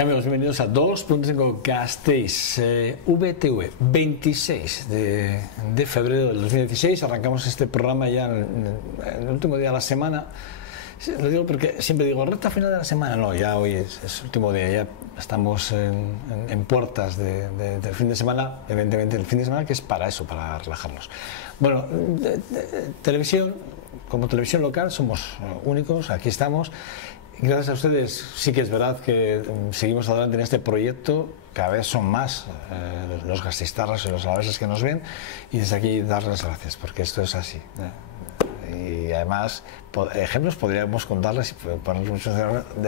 Amigos, bienvenidos a 2.5 Gasteiz, VTV, 26 de febrero del 2016. Arrancamos este programa ya en el último día de la semana. Lo digo porque siempre digo, recta final de la semana. No, ya hoy es el último día, ya estamos en puertas del fin de semana, evidentemente el fin de semana que es para eso, para relajarnos. Bueno, televisión, como televisión local somos únicos, aquí estamos. Gracias a ustedes sí que es verdad que seguimos adelante en este proyecto, cada vez son más los gasteiztarras y los alaveses que nos ven, y desde aquí darles gracias porque esto es así. Y además ejemplos podríamos contarles y ponerlos muchos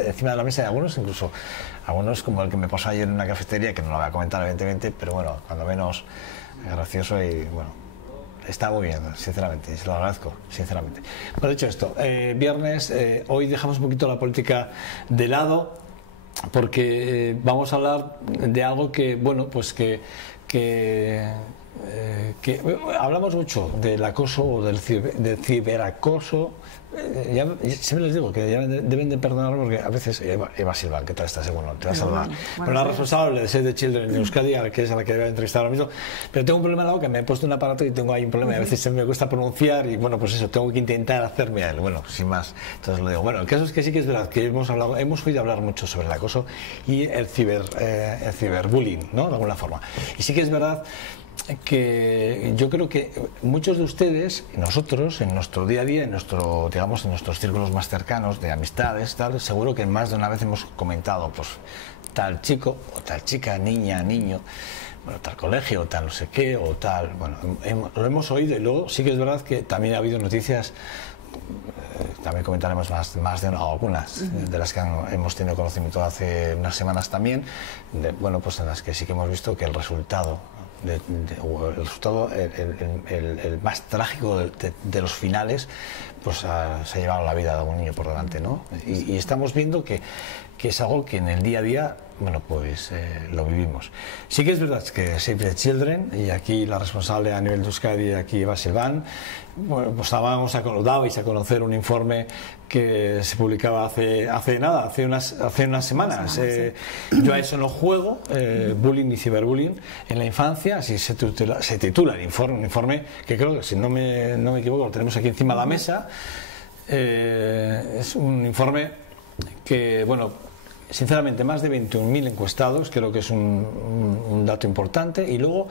encima de la mesa, de algunos, incluso algunos como el que me pasó ayer en una cafetería, que no lo voy a comentar evidentemente, pero bueno, cuando menos gracioso y bueno. Está muy bien, sinceramente, se lo agradezco, sinceramente. Bueno, dicho esto, viernes, hoy dejamos un poquito la política de lado porque vamos a hablar de algo que, bueno, pues que hablamos mucho del acoso o del ciberacoso. Ya siempre les digo que ya deben de perdonarlo porque a veces Eva Silva, ¿qué tal estás? Bueno, te vas a saludar. Bueno, la responsable de Save the Children de Euskadi, que es a la que voy a entrevistar ahora mismo, pero tengo un problema en la boca, me he puesto un aparato y tengo ahí un problema y a veces se me cuesta pronunciar y bueno, pues eso, tengo que intentar hacerme a él, bueno, sin más. Entonces lo digo. Bueno, el caso es que sí que es verdad que hemos oído hablar mucho sobre el acoso y el ciberbullying, ¿no? De alguna forma. Y sí que es verdad que yo creo que muchos de ustedes, nosotros, en nuestro día a día, en nuestros círculos más cercanos de amistades, tal, seguro que más de una vez hemos comentado, pues, tal chico, o tal chica, niña, niño, bueno, tal colegio, o tal no sé qué, o tal, bueno, lo hemos oído y luego sí que es verdad que también ha habido noticias. También comentaremos más de algunas de las que hemos tenido conocimiento hace unas semanas también, bueno, pues en las que sí que hemos visto que el resultado el más trágico de los finales, pues se ha llevado la vida de algún niño por delante, ¿no? Y estamos viendo que es algo que en el día a día, bueno, pues lo vivimos. Sí que es verdad que Save the Children, y aquí la responsable a nivel de Euskadi, aquí Eva Silván, bueno, pues dabais a conocer un informe que se publicaba hace unas semanas. Yo a eso no juego, bullying y ciberbullying en la infancia, así se titula el informe, un informe que creo que, si no me equivoco, lo tenemos aquí encima de la mesa. Es un informe que, bueno, sinceramente, más de 21.000 encuestados, creo que es un dato importante. Y luego,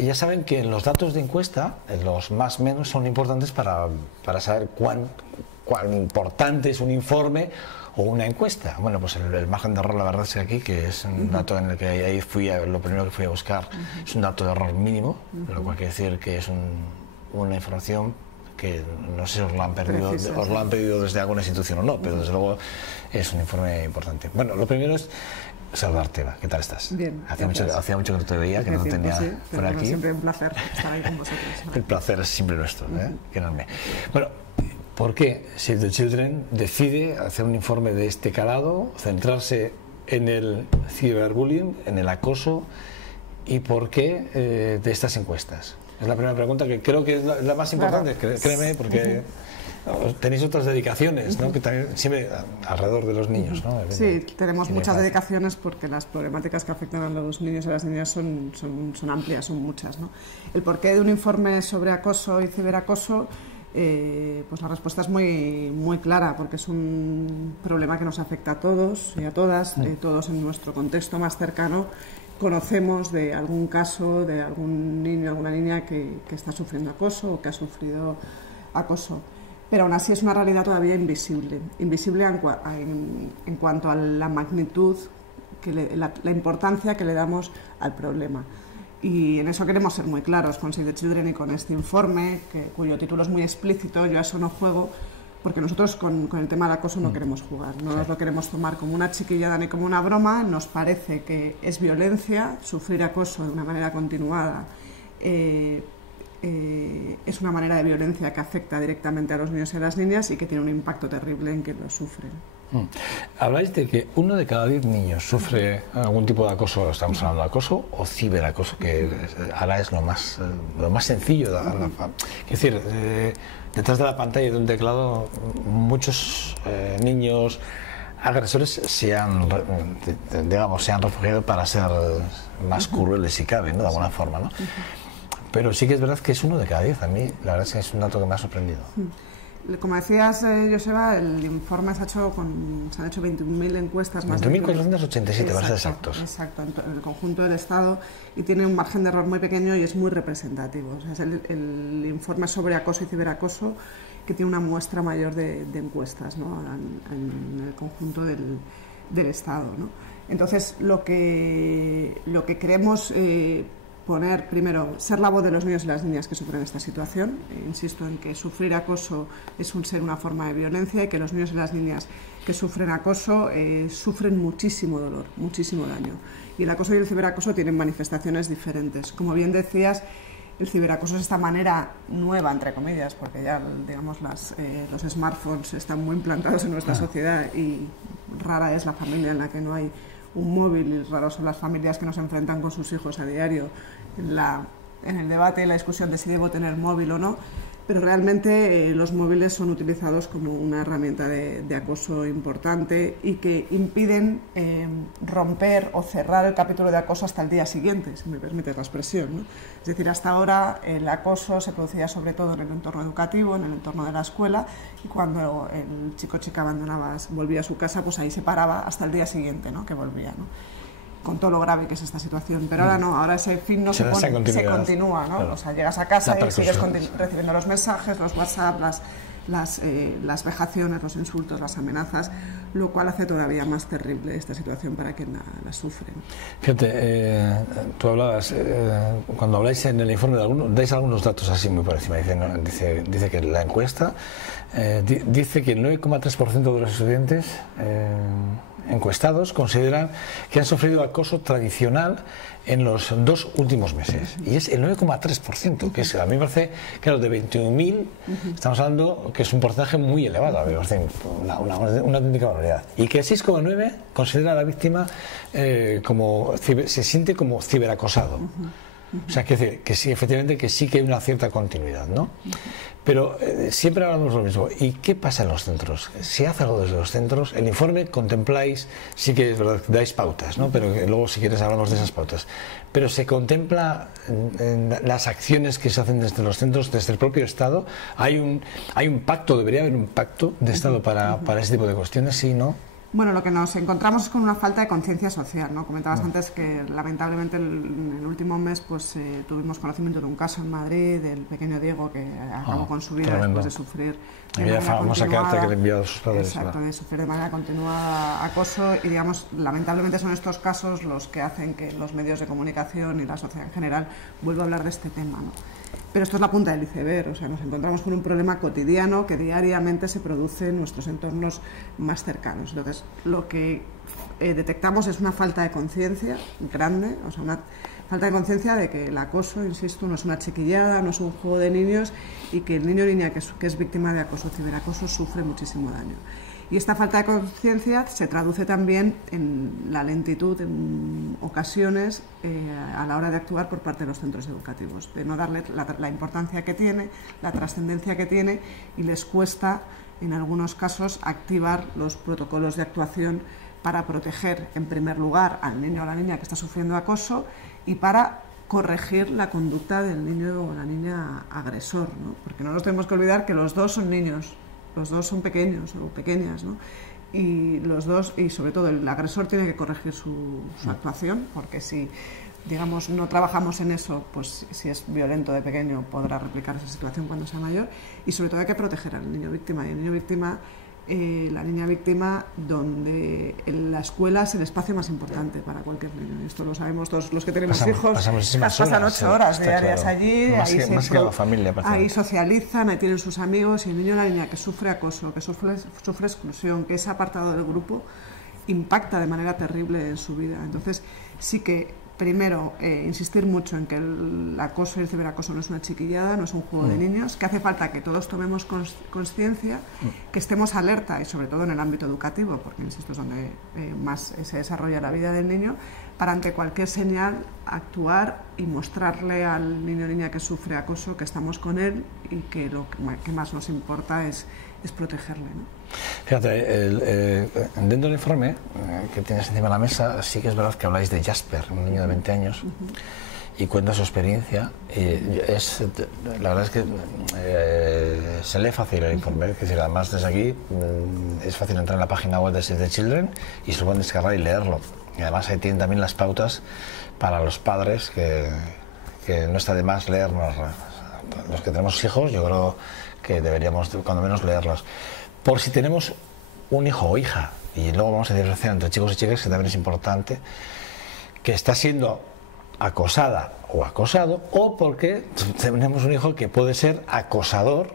ya saben que los datos de encuesta, los más o menos, son importantes para saber cuán importante es un informe o una encuesta. Bueno, pues el margen de error, la verdad es que aquí, que es un dato en el que ahí lo primero que fui a buscar, es un dato de error mínimo, lo cual quiere decir que es una información que no sé si os lo han pedido desde alguna institución o no, pero desde luego es un informe importante. Bueno, lo primero es saludarte, Eva. ¿Qué tal estás? Bien. Hacía mucho que no te veía, que no te tenía por aquí. Siempre un placer estar ahí con vosotros. El placer es siempre nuestro, qué enorme. Bueno, ¿por qué Save the Children decide hacer un informe de este calado, centrarse en el ciberbullying, en el acoso, y por qué de estas encuestas? Es la primera pregunta, que creo que es la más importante, claro. Créeme, porque tenéis otras dedicaciones, ¿no? Que también siempre alrededor de los niños, ¿no? Sí, tenemos muchas dedicaciones porque las problemáticas que afectan a los niños y a las niñas son amplias, son muchas, ¿no? El porqué de un informe sobre acoso y ciberacoso, pues la respuesta es muy clara, porque es un problema que nos afecta a todos y a todas, todos en nuestro contexto más cercano. Conocemos de algún caso de algún niño, alguna niña que está sufriendo acoso o que ha sufrido acoso, pero aún así es una realidad todavía invisible en cuanto a la magnitud, la importancia que le damos al problema. Y en eso queremos ser muy claros con Save the Children y con este informe, cuyo título es muy explícito. Yo a eso no juego, porque nosotros con el tema del acoso no queremos jugar, no nos lo queremos tomar como una chiquillada ni como una broma. Nos parece que es violencia, sufrir acoso de una manera continuada es una manera de violencia que afecta directamente a los niños y a las niñas y que tiene un impacto terrible en quien lo sufren. Habláis de que 1 de cada 10 niños sufre algún tipo de acoso. Estamos hablando de acoso o ciberacoso, que ahora es lo más sencillo. Es decir, detrás de la pantalla de un teclado muchos niños, agresores se han refugiado para ser más crueles si cabe, ¿no? De alguna forma, ¿no? Pero sí que es verdad que es 1 de cada 10. A mí la verdad es que es un dato que me ha sorprendido. Como decías, Joseba, el informe se han hecho 21.000 encuestas. 21.487 para ser exactos. Exacto, en el conjunto del Estado, y tiene un margen de error muy pequeño y es muy representativo. O sea, es el informe sobre acoso y ciberacoso que tiene una muestra mayor de encuestas, ¿no? en el conjunto del Estado, ¿no? Entonces, lo que queremos poner primero, ser la voz de los niños y las niñas que sufren esta situación. Insisto en que sufrir acoso es una forma de violencia, y que los niños y las niñas que sufren acoso sufren muchísimo dolor, muchísimo daño. Y el acoso y el ciberacoso tienen manifestaciones diferentes. Como bien decías, el ciberacoso es esta manera nueva, entre comillas, porque ya, digamos, los smartphones están muy implantados en nuestra sociedad, y rara es la familia en la que no hay un móvil, y raras son las familias que nos enfrentan con sus hijos a diario en el debate y la discusión de si debo tener móvil o no. Pero realmente los móviles son utilizados como una herramienta de acoso importante, y que impiden romper o cerrar el capítulo de acoso hasta el día siguiente, si me permite la expresión, ¿no? Es decir, hasta ahora el acoso se producía sobre todo en el entorno educativo, en el entorno de la escuela, y cuando el chico o chica volvía a su casa, pues ahí se paraba hasta el día siguiente, ¿no? Que volvía, ¿no? Con todo lo grave que es esta situación. Pero ahora no, ahora ese fin no se continúa, ¿no? Claro. O sea, llegas a casa y sigues recibiendo los mensajes, los WhatsApp, las vejaciones, los insultos, las amenazas, lo cual hace todavía más terrible esta situación para quien la sufre. Fíjate, tú hablabas, cuando habláis en el informe dais algunos datos así muy por encima. Dice que la encuesta dice que el 9,3% de los estudiantes encuestados consideran que han sufrido acoso tradicional en los 2 últimos meses, y es el 9,3%, que es, a mí me parece, claro, de 21.000 estamos hablando que es un porcentaje muy elevado, a mí me parece una auténtica barbaridad, y que el 6,9% considera a la víctima se siente como ciberacosado. O sea, que sí, efectivamente, que sí que hay una cierta continuidad, ¿no? Pero siempre hablamos lo mismo. ¿Y qué pasa en los centros? ¿Se hace algo desde los centros? El informe contempláis, sí que es verdad, dais pautas, ¿no? Pero luego, si quieres, hablamos de esas pautas. Pero ¿se contempla en las acciones que se hacen desde los centros, desde el propio Estado? ¿Hay un pacto, debería haber un pacto de Estado para ese tipo de cuestiones? ¿Sí, no? Bueno, lo que nos encontramos es con una falta de conciencia social, ¿no? Comentabas antes que lamentablemente en el último mes pues tuvimos conocimiento de un caso en Madrid del pequeño Diego que acabó con su vida después de sufrir aquella famosa carta que le envió a sus padres. Exacto, de sufrir de manera continuada acoso, y digamos, lamentablemente son estos casos los que hacen que los medios de comunicación y la sociedad en general vuelva a hablar de este tema, ¿no? Pero esto es la punta del iceberg, o sea, nos encontramos con un problema cotidiano que diariamente se produce en nuestros entornos más cercanos. Entonces, lo que detectamos es una falta de conciencia grande, o sea, una falta de conciencia de que el acoso, insisto, no es una chiquillada, no es un juego de niños, y que el niño o niña que es víctima de acoso o ciberacoso sufre muchísimo daño. Y esta falta de conciencia se traduce también en la lentitud, en ocasiones, a la hora de actuar por parte de los centros educativos, de no darle la importancia que tiene, la trascendencia que tiene, y les cuesta, en algunos casos, activar los protocolos de actuación para proteger, en primer lugar, al niño o la niña que está sufriendo acoso, y para corregir la conducta del niño o la niña agresor, ¿no? Porque no nos tenemos que olvidar que los dos son niños. Los dos son pequeños o pequeñas, ¿no? Y los dos, y sobre todo el agresor, tiene que corregir su actuación, porque si, digamos, no trabajamos en eso, pues si es violento de pequeño podrá replicar esa situación cuando sea mayor. Y sobre todo hay que proteger al niño víctima, y el niño víctima, la niña víctima, donde la escuela es el espacio más importante para cualquier niño. Esto lo sabemos todos los que tenemos hijos. Pasan 8 horas diarias allí, ahí socializan, ahí tienen sus amigos, y el niño o la niña que sufre acoso, que sufre exclusión, que es apartado del grupo, impacta de manera terrible en su vida. Entonces, sí que primero, insistir mucho en que el acoso y el ciberacoso no es una chiquillada, no es un juego de niños, que hace falta que todos tomemos conciencia, que estemos alerta, y sobre todo en el ámbito educativo, porque insisto es donde más se desarrolla la vida del niño, para ante cualquier señal actuar y mostrarle al niño o niña que sufre acoso que estamos con él y que lo que más nos importa es protegerle, ¿no? Fíjate, dentro del informe que tienes encima de la mesa, sí que es verdad que habláis de Jasper, un niño de 20 años, y cuenta su experiencia. La verdad es que se lee fácil el informe, es decir, además desde aquí es fácil entrar en la página web de Save the Children y se lo pueden descargar y leerlo. Y además ahí tienen también las pautas para los padres, que no está de más leernos. Los que tenemos hijos, yo creo que deberíamos cuando menos leerlos. Por si tenemos un hijo o hija, y luego vamos a diferenciar entre chicos y chicas, que también es importante, que está siendo acosada o acosado, o porque tenemos un hijo que puede ser acosador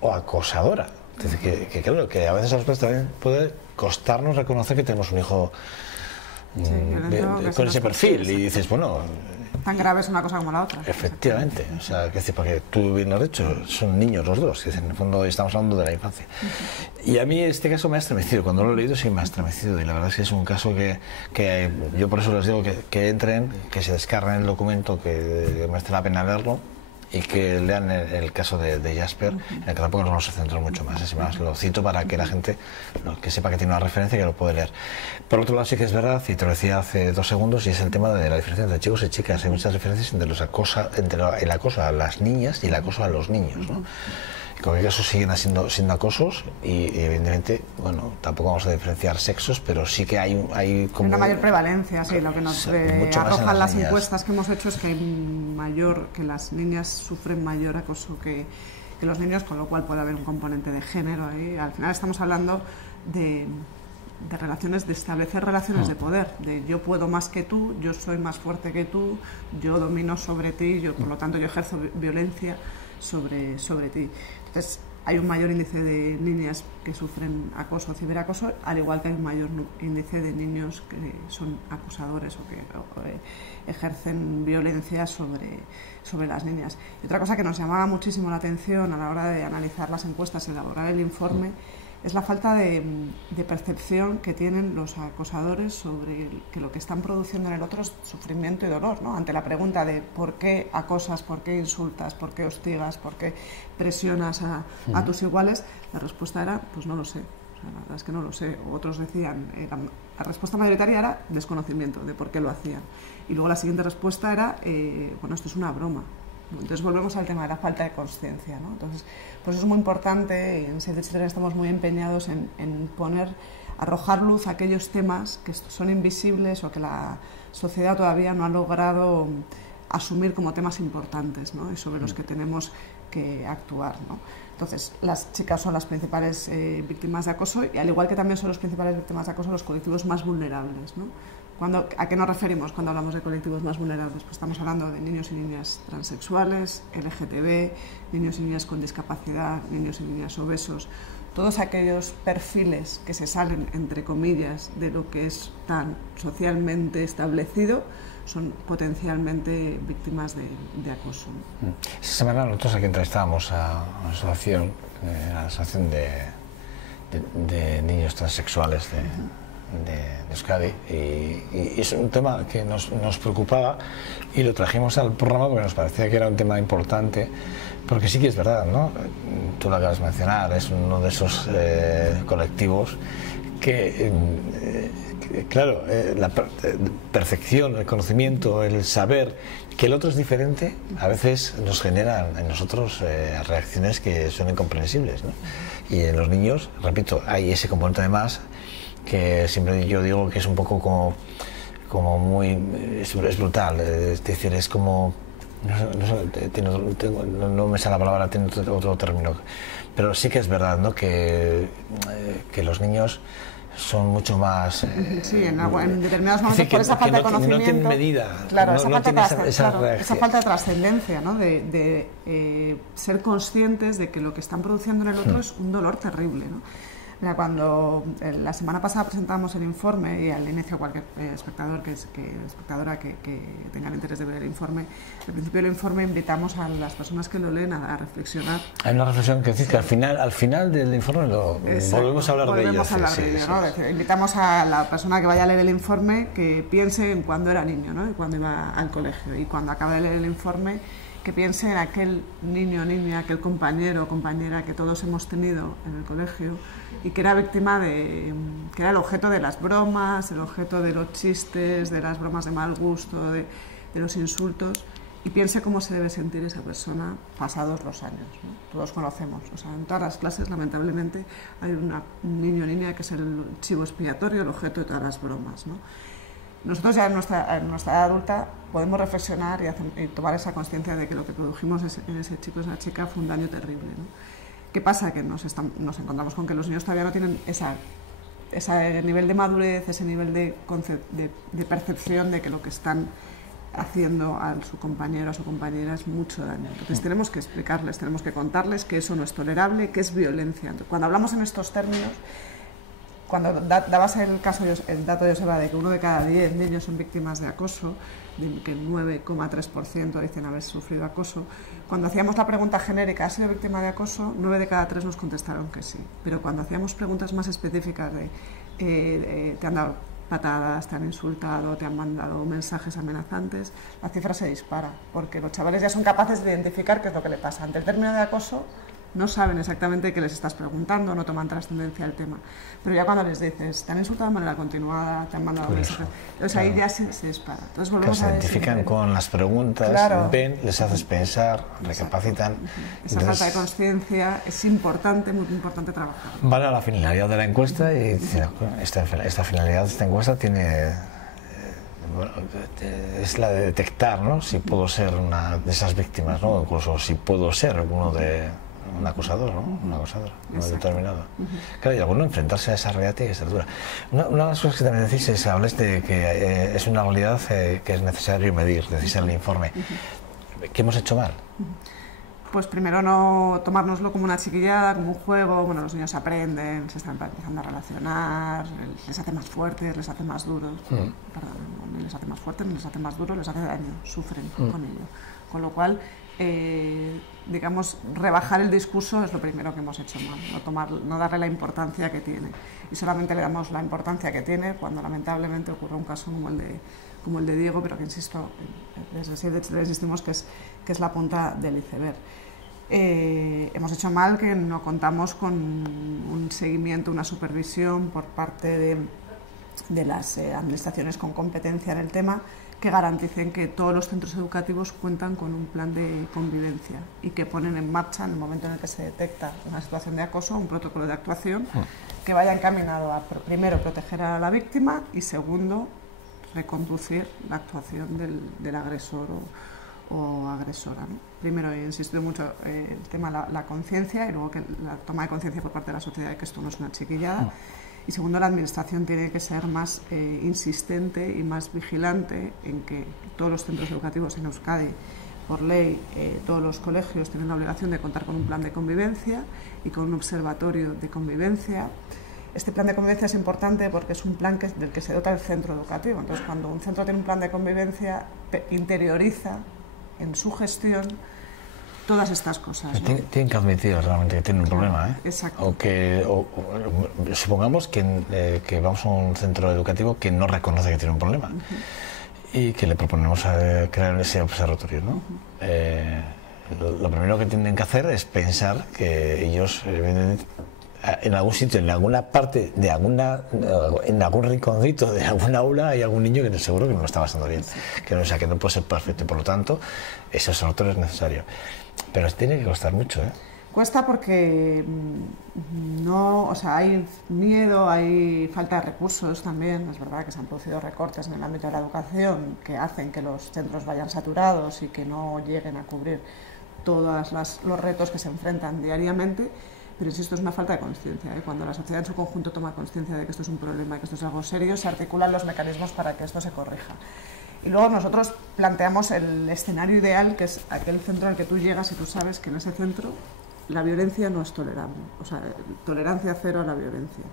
o acosadora. Es decir, que creo que a veces a los padres también puede costarnos reconocer que tenemos un hijo con ese perfil, y dices, bueno, tan grave es una cosa como la otra. Efectivamente, o sea, que decir, porque tú bien lo has dicho, son niños los dos, que en el fondo estamos hablando de la infancia. Y a mí este caso me ha estremecido, cuando lo he leído sí me ha estremecido, y la verdad es que es un caso que yo por eso les digo que entren, que se descarguen el documento, que merece la pena leerlo, y que lean el caso de Jasper, en el que tampoco nos vamos a centrar mucho más. Es más, lo cito para que la gente que sepa que tiene una referencia y que lo puede leer. Por otro lado, sí que es verdad, y te lo decía hace 2 segundos, y es el tema de la diferencia entre chicos y chicas. Hay muchas diferencias entre el acoso a las niñas y el acoso a los niños, ¿no? En cualquier caso siguen siendo acosos y evidentemente, bueno, tampoco vamos a diferenciar sexos, pero sí que hay como una mayor prevalencia, sí, lo que nos arrojan las encuestas que hemos hecho es que que las niñas sufren mayor acoso que los niños, con lo cual puede haber un componente de género ahí. Al final estamos hablando de relaciones, de establecer relaciones de poder, de yo puedo más que tú, yo soy más fuerte que tú, yo domino sobre ti, por lo tanto yo ejerzo violencia sobre ti. Entonces, hay un mayor índice de niñas que sufren acoso o ciberacoso, al igual que hay un mayor índice de niños que son acosadores o que ejercen violencia sobre las niñas. Y otra cosa que nos llamaba muchísimo la atención a la hora de analizar las encuestas y elaborar el informe es la falta de percepción que tienen los acosadores sobre que lo que están produciendo en el otro es sufrimiento y dolor, ¿no? Ante la pregunta de por qué acosas, por qué insultas, por qué hostigas, por qué presionas a tus iguales, la respuesta era, pues no lo sé. O sea, la verdad es que no lo sé. Otros decían, la respuesta mayoritaria era desconocimiento de por qué lo hacían. Y luego la siguiente respuesta era, bueno, esto es una broma. Entonces volvemos al tema de la falta de consciencia, ¿no? Entonces, pues es muy importante, y en Save the Children estamos muy empeñados en arrojar luz a aquellos temas que son invisibles o que la sociedad todavía no ha logrado asumir como temas importantes, ¿no? Y sobre los que tenemos que actuar, ¿no? Entonces, las chicas son las principales víctimas de acoso, y al igual que también son los principales víctimas de acoso los colectivos más vulnerables, ¿no? ¿A qué nos referimos cuando hablamos de colectivos más vulnerables? Pues estamos hablando de niños y niñas transexuales, LGTB, niños y niñas con discapacidad, niños y niñas obesos, todos aquellos perfiles que se salen, entre comillas, de lo que es tan socialmente establecido, son potencialmente víctimas de acoso. Esta semana nosotros aquí entrevistábamos a una asociación, la Asociación de Niños Transexuales de Euskadi, y es un tema que nos preocupaba y lo trajimos al programa porque nos parecía que era un tema importante, porque sí que es verdad, ¿no? Tú lo acabas de mencionar, es uno de esos colectivos que claro, la percepción, el conocimiento, el saber que el otro es diferente, a veces nos genera en nosotros reacciones que son incomprensibles, ¿no? Y en los niños, repito, hay ese componente además que siempre yo digo que es un poco como muy, es brutal, es decir, es como, no me sale la palabra, tiene otro término, pero sí que es verdad, ¿no? que los niños son mucho más... sí, en determinados momentos por esa falta de conocimiento... No tienen medida, claro, esa falta de trascendencia, ¿no? de ser conscientes de que lo que están produciendo en el otro es un dolor terrible, ¿no? Mira, cuando la semana pasada presentamos el informe y al inicio cualquier espectadora que tenga el interés de ver el informe, al principio del informe invitamos a las personas que lo leen a reflexionar. Hay una reflexión que decís que al final del informe volvemos a hablar de ello. ¿no? Invitamos a la persona que vaya a leer el informe que piense en cuando era niño, ¿no? Y cuando iba al colegio, y cuando acabe de leer el informe que piense en aquel niño o niña, aquel compañero o compañera que todos hemos tenido en el colegio y que era víctima que era el objeto de las bromas, el objeto de los chistes, de las bromas de mal gusto, de los insultos, y piense cómo se debe sentir esa persona pasados los años, ¿no? Todos conocemos, o sea, en todas las clases lamentablemente hay un niño o niña que es el chivo expiatorio, el objeto de todas las bromas, ¿no? Nosotros ya en nuestra edad adulta podemos reflexionar y tomar esa conciencia de que lo que produjimos en ese chico o esa chica fue un daño terrible, ¿no? ¿Qué pasa? Que nos encontramos con que los niños todavía no tienen ese nivel de madurez, ese nivel de percepción de que lo que están haciendo a su compañero o a su compañera es mucho daño. Entonces tenemos que explicarles, tenemos que contarles que eso no es tolerable, que es violencia. Entonces, cuando hablamos en estos términos, cuando dabas el dato de Joseba de que 1 de cada 10 niños son víctimas de acoso, de que el 9,3% dicen haber sufrido acoso, cuando hacíamos la pregunta genérica, ¿has sido víctima de acoso?, 9 de cada 3 nos contestaron que sí. Pero cuando hacíamos preguntas más específicas de te han dado patadas, te han insultado, te han mandado mensajes amenazantes, la cifra se dispara, porque los chavales ya son capaces de identificar qué es lo que le pasa. Ante el término de acoso, no saben exactamente qué les estás preguntando, no toman trascendencia al tema. Pero ya cuando les dices, te han insultado de manera continuada, te han mandado mensajes, entonces ahí ya se dispara. Entonces volvemos se identifican con las preguntas, ven, les haces pensar, recapacitan. Esa falta de conciencia es importante, muy importante trabajar. Vale, a la finalidad de la encuesta, y esta finalidad de esta encuesta tiene... Bueno, es la de detectar, ¿no?, si puedo ser una de esas víctimas, ¿no?, incluso si puedo ser uno de un acosador, ¿no?, un acosador no determinado. Claro, y alguno enfrentarse a esa realidad tiene que ser dura. Una de las cosas que también decís es, habláis de que es una realidad que es necesario medir, decís en el informe. ¿Qué hemos hecho mal? Pues primero no tomárnoslo como una chiquillada, como un juego. Bueno, los niños aprenden, se están empezando a relacionar, les hace más fuertes, les hace más duros. Perdón, no les hace más fuertes, no les hace más duros, les hace daño, sufren con ello. Con lo cual, digamos, rebajar el discurso es lo primero que hemos hecho mal, no darle la importancia que tiene. Y solamente le damos la importancia que tiene cuando lamentablemente ocurre un caso como el de Diego, pero que insisto, desde Save the Children insistimos que es la punta del iceberg. Hemos hecho mal que no contamos con un seguimiento, una supervisión por parte de las administraciones con competencia en el tema, que garanticen que todos los centros educativos cuentan con un plan de convivencia y que ponen en marcha, en el momento en el que se detecta una situación de acoso, un protocolo de actuación que vaya encaminado a, primero, proteger a la víctima y, segundo, reconducir la actuación del agresor o agresora, ¿no? Primero, he insistido mucho el tema de la conciencia y luego que la toma de conciencia por parte de la sociedad de que esto no es una chiquillada. Y segundo, la administración tiene que ser más insistente y más vigilante en que todos los centros educativos en Euskadi, por ley, todos los colegios tienen la obligación de contar con un plan de convivencia y con un observatorio de convivencia. Este plan de convivencia es importante porque es un plan del que se dota el centro educativo. Entonces, cuando un centro tiene un plan de convivencia, interioriza en su gestión todas estas cosas, ¿no? Tienen que admitir realmente que tienen un problema, ¿eh? Exacto. O supongamos que vamos a un centro educativo que no reconoce que tiene un problema y que le proponemos crear ese observatorio, ¿no? Lo primero que tienen que hacer es pensar que ellos en algún sitio, en alguna parte, en algún rinconcito de alguna aula hay algún niño que seguro que no lo está pasando bien, que no puede ser perfecto, y por lo tanto ese observatorio es necesario. Pero tiene que costar mucho, ¿eh? Cuesta porque hay miedo, hay falta de recursos también. Es verdad que se han producido recortes en el ámbito de la educación que hacen que los centros vayan saturados y que no lleguen a cubrir todos los retos que se enfrentan diariamente. Pero insisto, es una falta de conciencia, ¿eh? Cuando la sociedad en su conjunto toma conciencia de que esto es un problema, que esto es algo serio, se articulan los mecanismos para que esto se corrija. Y luego nosotros planteamos el escenario ideal, que es aquel centro al que tú llegas y tú sabes que en ese centro la violencia no es tolerable, o sea, tolerancia cero a la violencia.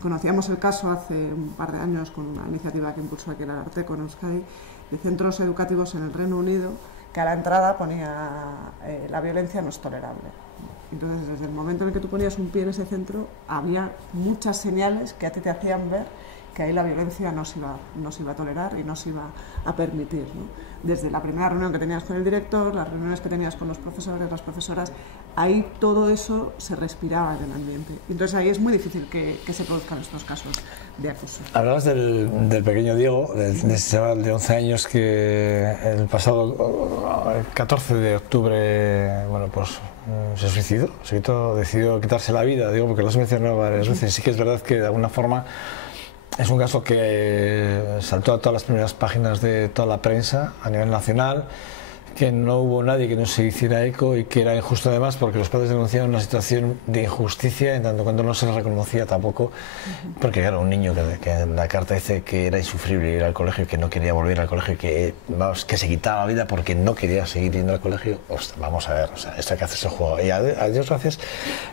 Conocíamos el caso hace un par de años con una iniciativa que impulsó aquí el Ararteko en Euskadi, de centros educativos en el Reino Unido, que a la entrada ponía la violencia no es tolerable. Entonces, desde el momento en el que tú ponías un pie en ese centro, había muchas señales que a ti te hacían ver que ahí la violencia no se iba a tolerar y no se iba a permitir, ¿no? Desde la primera reunión que tenías con el director, las reuniones que tenías con los profesores, las profesoras, ahí todo eso se respiraba en el ambiente. Entonces ahí es muy difícil que se produzcan estos casos de acoso. Hablabas del pequeño Diego, de ese chaval de 11 años que el pasado 14 de octubre, bueno, pues se suicidó, decidió quitarse la vida, digo, porque lo has mencionado varias veces. Sí que es verdad que de alguna forma es un caso que saltó a todas las primeras páginas de toda la prensa a nivel nacional, que no hubo nadie que no se hiciera eco y que era injusto además porque los padres denunciaron una situación de injusticia en tanto cuando no se les reconocía tampoco, porque claro, un niño que en la carta dice que era insufrible ir al colegio, que no quería volver al colegio, que se quitaba la vida porque no quería seguir yendo al colegio. Ostras, vamos a ver, o sea, esto hay que hacerse el juego. Y a Dios gracias,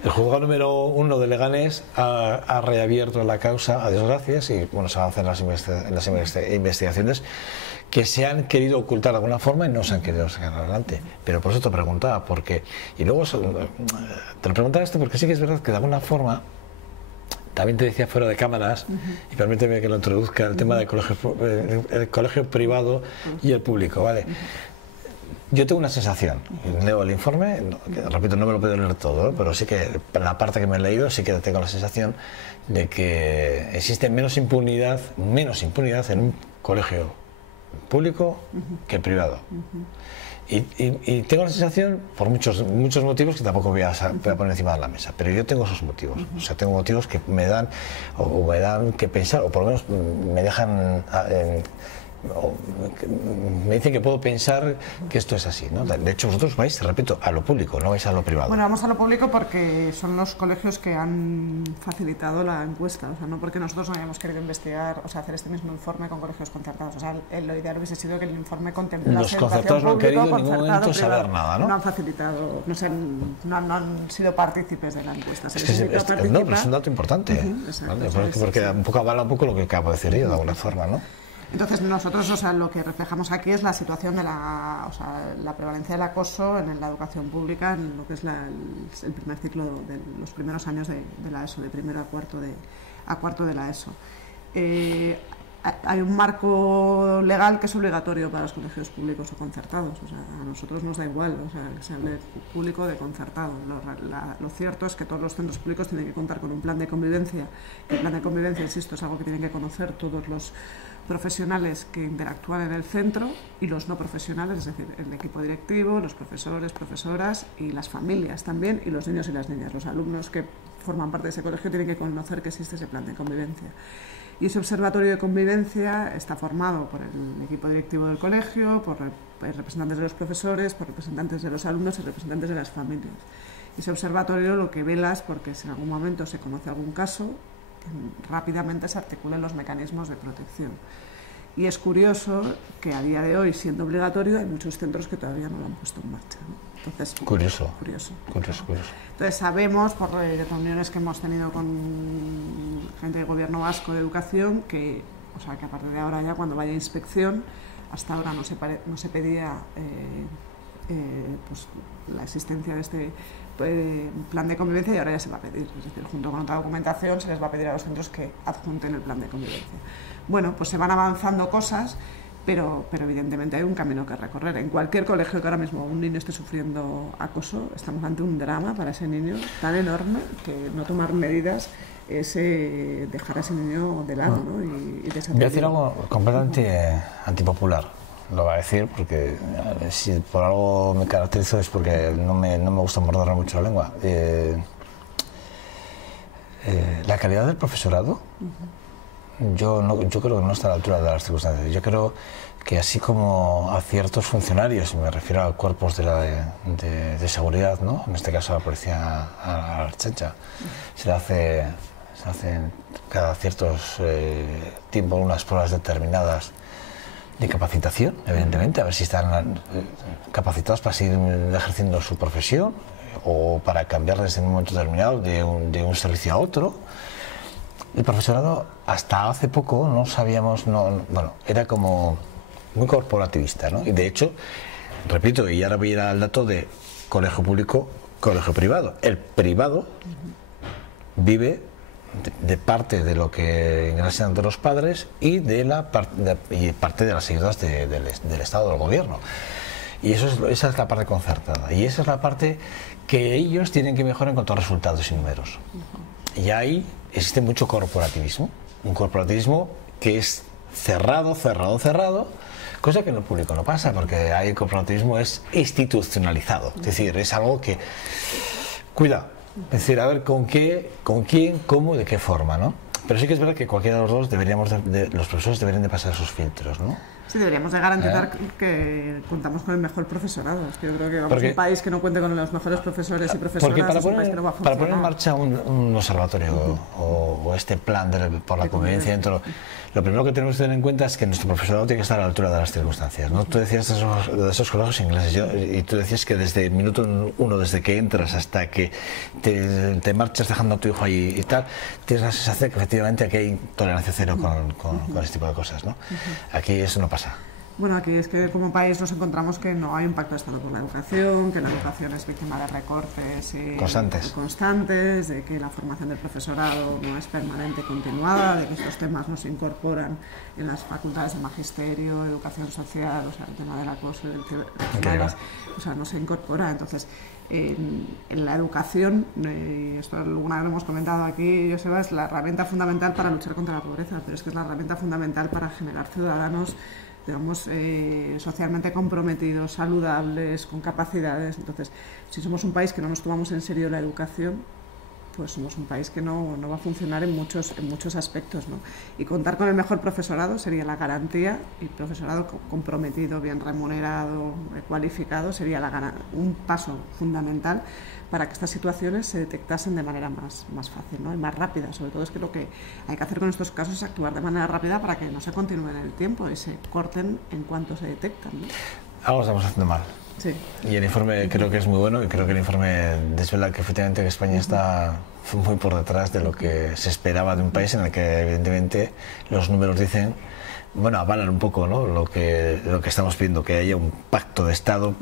el juzgado número 1 de Leganés ha reabierto la causa, a Dios gracias, y bueno, se avanza en las investigaciones que se han querido ocultar de alguna forma y no se han querido sacar adelante. Pero por eso te preguntaba, porque... Y luego te lo preguntaba esto porque sí que es verdad que de alguna forma, también te decía fuera de cámaras, y permíteme que lo introduzca, el tema del colegio privado y el público, ¿vale? Yo tengo una sensación, leo el informe, repito, no me lo puedo leer todo, pero sí que en la parte que me he leído sí que tengo la sensación de que existe menos impunidad en un colegio público que privado. Y tengo la sensación, por muchos motivos que tampoco voy a poner encima de la mesa, pero yo tengo esos motivos. O sea, tengo motivos que me dan que pensar, o por lo menos me dejan... me dicen que puedo pensar que esto es así, ¿no? De hecho, vosotros vais, repito, a lo público, no vais a lo privado. Bueno, vamos a lo público porque son los colegios que han facilitado la encuesta, o sea, no porque nosotros no hayamos querido investigar, o sea, hacer este mismo informe con colegios concertados. O sea, lo ideal hubiese sido que el informe contemplara los concertados no han querido en ningún momento saber nada, ¿no? No han facilitado, no han sido partícipes de la encuesta. No, pero es un dato importante, ¿vale? Porque un poco avala un poco lo que acabo de decir yo, de alguna forma, ¿no? Entonces nosotros, o sea, lo que reflejamos aquí es la situación de la prevalencia del acoso en la educación pública, en lo que es el primer ciclo de los primeros años de la ESO, de primero a cuarto de la ESO. Hay un marco legal que es obligatorio para los colegios públicos o concertados, o sea, a nosotros nos da igual, o sea, que se hable público o de concertado. Lo cierto es que todos los centros públicos tienen que contar con un plan de convivencia. El plan de convivencia, insisto, es algo que tienen que conocer todos los profesionales que interactúan en el centro y los no profesionales, es decir, el equipo directivo, los profesores, profesoras y las familias también, y los niños y las niñas. Los alumnos que forman parte de ese colegio tienen que conocer que existe ese plan de convivencia. Y ese observatorio de convivencia está formado por el equipo directivo del colegio, por representantes de los profesores, por representantes de los alumnos y representantes de las familias. Y ese observatorio lo que vela es porque si en algún momento se conoce algún caso, rápidamente se articulan los mecanismos de protección. Y es curioso que a día de hoy, siendo obligatorio, hay muchos centros que todavía no lo han puesto en marcha, ¿no? Entonces, curioso. Entonces sabemos, por reuniones que hemos tenido con gente del Gobierno vasco de Educación, que a partir de ahora ya cuando vaya a inspección, hasta ahora no se pedía pues, la existencia de este plan de convivencia y ahora ya se va a pedir. Es decir, junto con otra documentación se les va a pedir a los centros que adjunten el plan de convivencia. Bueno, pues se van avanzando cosas, pero evidentemente hay un camino que recorrer. En cualquier colegio que ahora mismo un niño esté sufriendo acoso, estamos ante un drama para ese niño tan enorme que no tomar medidas es dejar a ese niño de lado, ¿no? Y voy a decir algo completamente antipopular. Lo voy a decir porque si por algo me caracterizo es porque no me gusta morderme mucho la lengua. La calidad del profesorado, yo creo que no está a la altura de las circunstancias. Yo creo que así como a ciertos funcionarios, me refiero a cuerpos de seguridad, ¿no? En este caso a la policía, a la Ertzaintza, se hacen cada ciertos tiempos unas pruebas determinadas de capacitación, evidentemente, a ver si están capacitados para seguir ejerciendo su profesión, o para cambiarles en un momento determinado de un servicio a otro. El profesorado hasta hace poco no sabíamos, bueno, era como muy corporativista, ¿no? Y de hecho, repito, y ahora voy a ir al dato de colegio público, colegio privado. El privado vive de parte de lo que ingresan de los padres y de parte de las ayudas del Estado, del gobierno. Y esa es la parte concertada. Y esa es la parte que ellos tienen que mejorar en cuanto a resultados y números. Y ahí existe mucho corporativismo. Un corporativismo que es cerrado, cosa que en lo público no pasa, porque ahí el corporativismo es institucionalizado. Es decir, es algo que... Cuidado. Es decir, a ver con quién, cómo, de qué forma, ¿no? Pero sí que es verdad que cualquiera de los dos los profesores deberían de pasar sus filtros, ¿no? Sí, deberíamos de garantizar que contamos con el mejor profesorado. Es que yo creo que vamos a un país que no cuente con los mejores profesores y profesoras, es un país que no va a funcionar. Para poner en marcha un observatorio o este plan por la convivencia dentro, lo primero que tenemos que tener en cuenta es que nuestro profesorado tiene que estar a la altura de las circunstancias, ¿no? Tú decías de esos colegios ingleses y tú decías que desde el minuto uno, desde que entras hasta que te marchas dejando a tu hijo ahí y tal, tienes la sensación que efectivamente aquí hay tolerancia cero con este tipo de cosas, ¿no? Aquí eso no pasa. Bueno, aquí es que como país nos encontramos que no hay un pacto de Estado con la educación, que la educación es víctima de recortes constantes, de que la formación del profesorado no es permanente y continuada, de que estos temas no se incorporan en las facultades de magisterio, educación social, o sea, el tema del acoso y del ciberacoso, o sea, no se incorpora. Entonces, en la educación, y esto alguna vez lo hemos comentado aquí, Joseba, es la herramienta fundamental para luchar contra la pobreza, pero es que es la herramienta fundamental para generar ciudadanos, digamos, socialmente comprometidos, saludables, con capacidades. Entonces, si somos un país que no nos tomamos en serio la educación, pues somos un país que no va a funcionar en muchos aspectos, ¿no? Y contar con el mejor profesorado sería la garantía, y profesorado comprometido, bien remunerado, cualificado, sería un paso fundamental para que estas situaciones se detectasen de manera más fácil, ¿no? Y más rápida. Sobre todo es que lo que hay que hacer con estos casos es actuar de manera rápida para que no se continúen en el tiempo y se corten en cuanto se detectan, ¿no? Algo estamos haciendo mal. Sí. Y el informe creo que es muy bueno, y creo que el informe desvela que efectivamente España está muy por detrás de lo que se esperaba de un país en el que evidentemente los números dicen, bueno, avalan un poco, ¿no? lo que estamos pidiendo, que haya un pacto de Estado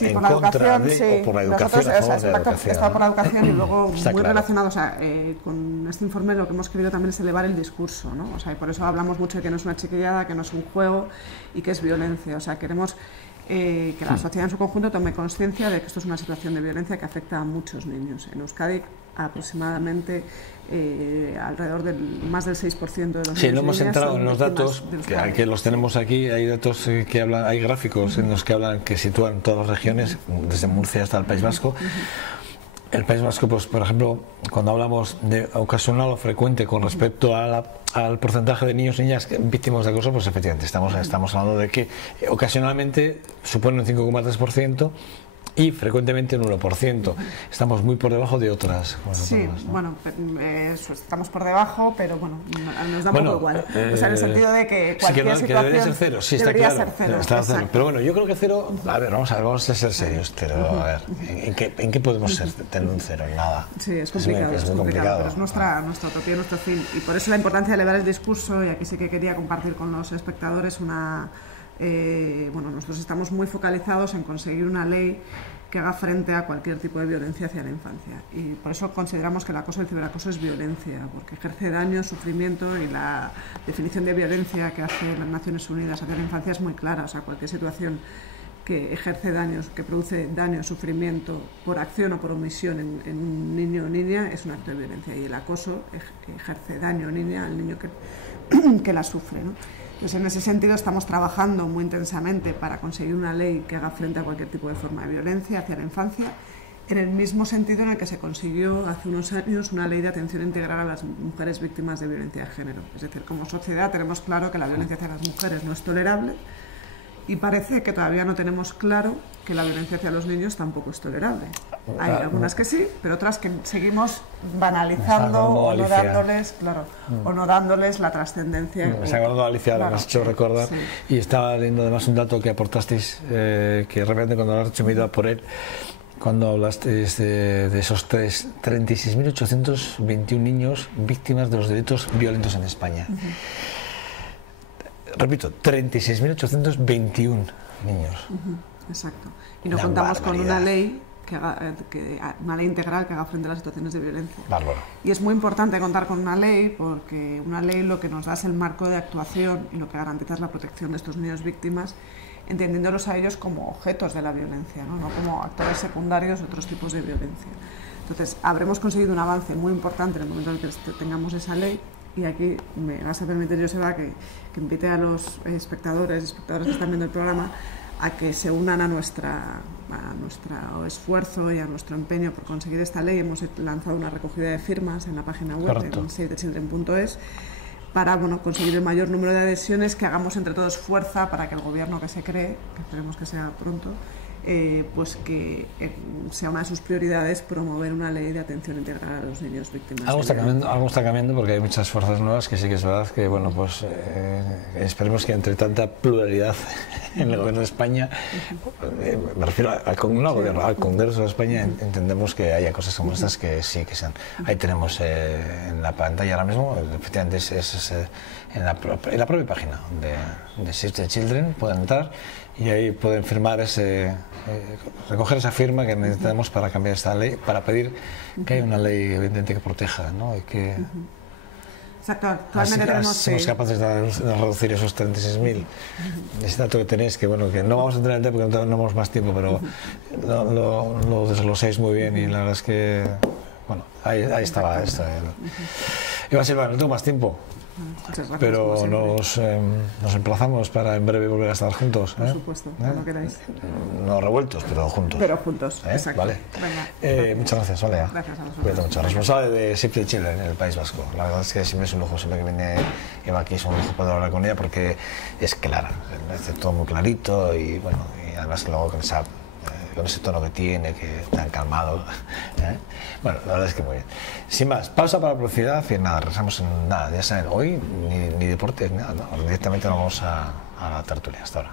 en contra de, o por la educación, a favor de la educación, ¿no? Por la educación, y luego está muy claro. Relacionado, o sea, con este informe lo que hemos querido también es elevar el discurso, ¿no? O sea, y por eso hablamos mucho de que no es una chiquillada, que no es un juego y que es violencia. O sea, queremos que la sociedad en su conjunto tome conciencia de que esto es una situación de violencia que afecta a muchos niños. En Euskadi aproximadamente alrededor del más del 6% de los niños. Sí, no hemos entrado en los datos, que los tenemos aquí. Hay datos que hablan, hay gráficos en los que hablan, que sitúan todas las regiones, desde Murcia hasta el País Vasco. El País Vasco, pues, por ejemplo, cuando hablamos de ocasional o frecuente con respecto al porcentaje de niños y niñas víctimas de acoso, pues efectivamente estamos hablando de que ocasionalmente supone un 5,3% y frecuentemente un 1%. Estamos muy por debajo de otras. Sí, ¿no? Bueno, estamos por debajo, pero bueno, nos da un poco igual. O sea, en el sentido de que cualquier situación que debería ser cero, sí, está claro. Ser cero, está cero. Pero bueno, yo creo que cero, vamos a ser serios, pero a ver, ¿en qué podemos tener un cero? En nada. Sí, es complicado, es complicado, pero es nuestra utopía, nuestro fin. Y por eso la importancia de elevar el discurso, y aquí sí que quería compartir con los espectadores bueno, nosotros estamos muy focalizados en conseguir una ley que haga frente a cualquier tipo de violencia hacia la infancia, y por eso consideramos que el acoso y el ciberacoso es violencia, porque ejerce daño, sufrimiento, y la definición de violencia que hace las Naciones Unidas hacia la infancia es muy clara. O sea, cualquier situación que ejerce daños, que produce daño, sufrimiento por acción o por omisión en un niño o niña es un acto de violencia, y el acoso ejerce daño al niño que la sufre, ¿no? Entonces, en ese sentido estamos trabajando muy intensamente para conseguir una ley que haga frente a cualquier tipo de forma de violencia hacia la infancia, en el mismo sentido en el que se consiguió hace unos años una ley de atención integral a las mujeres víctimas de violencia de género. Es decir, como sociedad tenemos claro que la violencia hacia las mujeres no es tolerable, y parece que todavía no tenemos claro que la violencia hacia los niños tampoco es tolerable. Hay algunas que sí, pero otras que seguimos banalizando o no dándoles la trascendencia. Me está acordando Alicia, me has hecho recordar, sí. Y estaba leyendo además un dato que aportasteis, que realmente cuando lo has hecho me he ido a por él, cuando hablaste de esos 36.821 niños víctimas de los delitos violentos en España. Repito, 36.821 niños. Exacto. Y no contamos con una ley una ley integral que haga frente a las situaciones de violencia. Bárbaro. Y es muy importante contar con una ley, porque una ley lo que nos da es el marco de actuación y lo que garantiza es la protección de estos niños víctimas, entendiéndolos a ellos como objetos de la violencia, no como actores secundarios de otros tipos de violencia. Entonces, habremos conseguido un avance muy importante en el momento en el que tengamos esa ley. Y aquí me vas a permitir, Joseba, que invite a los espectadores que están viendo el programa a que se unan a nuestro esfuerzo y a nuestro empeño por conseguir esta ley. Hemos lanzado una recogida de firmas en la página web, en savethechildren.es, para conseguir el mayor número de adhesiones, que hagamos entre todos fuerza para que el gobierno que se cree, que esperemos que sea pronto, pues que sea una de sus prioridades promover una ley de atención integral a los niños víctimas. Algo está cambiando porque hay muchas fuerzas nuevas que sí que es verdad que, bueno, pues esperemos que entre tanta pluralidad en el gobierno de España, me refiero al Congreso de España, entendemos que haya cosas como estas que sí que sean. Ahí tenemos en la pantalla ahora mismo, efectivamente es en la propia página de Save the Children, pueden entrar y ahí pueden firmar recoger esa firma que necesitamos para cambiar esta ley, para pedir que haya una ley evidente que proteja, ¿no? Y que exacto, actualmente somos capaces de reducir esos 36.000. Ese dato que tenéis, que bueno, que no vamos a entrar en el tema porque no tenemos más tiempo, pero lo desglosáis muy bien y la verdad es que, bueno, ahí estaba esto. Eva Silva, no tengo más tiempo. Pero nos emplazamos para en breve volver a estar juntos. Por supuesto, cuando queráis. No revueltos, pero juntos. Pero juntos, exacto. Vale. Muchas gracias, Olea. Gracias a vosotros. Cuídate mucho. Responsable de Save the Children en el País Vasco. La verdad es que siempre es un lujo, siempre que viene Eva aquí es un lujo poder hablar con ella porque es clara, hace todo muy clarito y bueno, y además luego con ese tono que tiene, que tan calmado. Bueno, la verdad es que muy bien. Sin más, pausa para la publicidad y nada, regresamos en nada, ya saben, hoy ni deporte, nada, ¿no? Directamente nos vamos a la tertulia. Hasta ahora.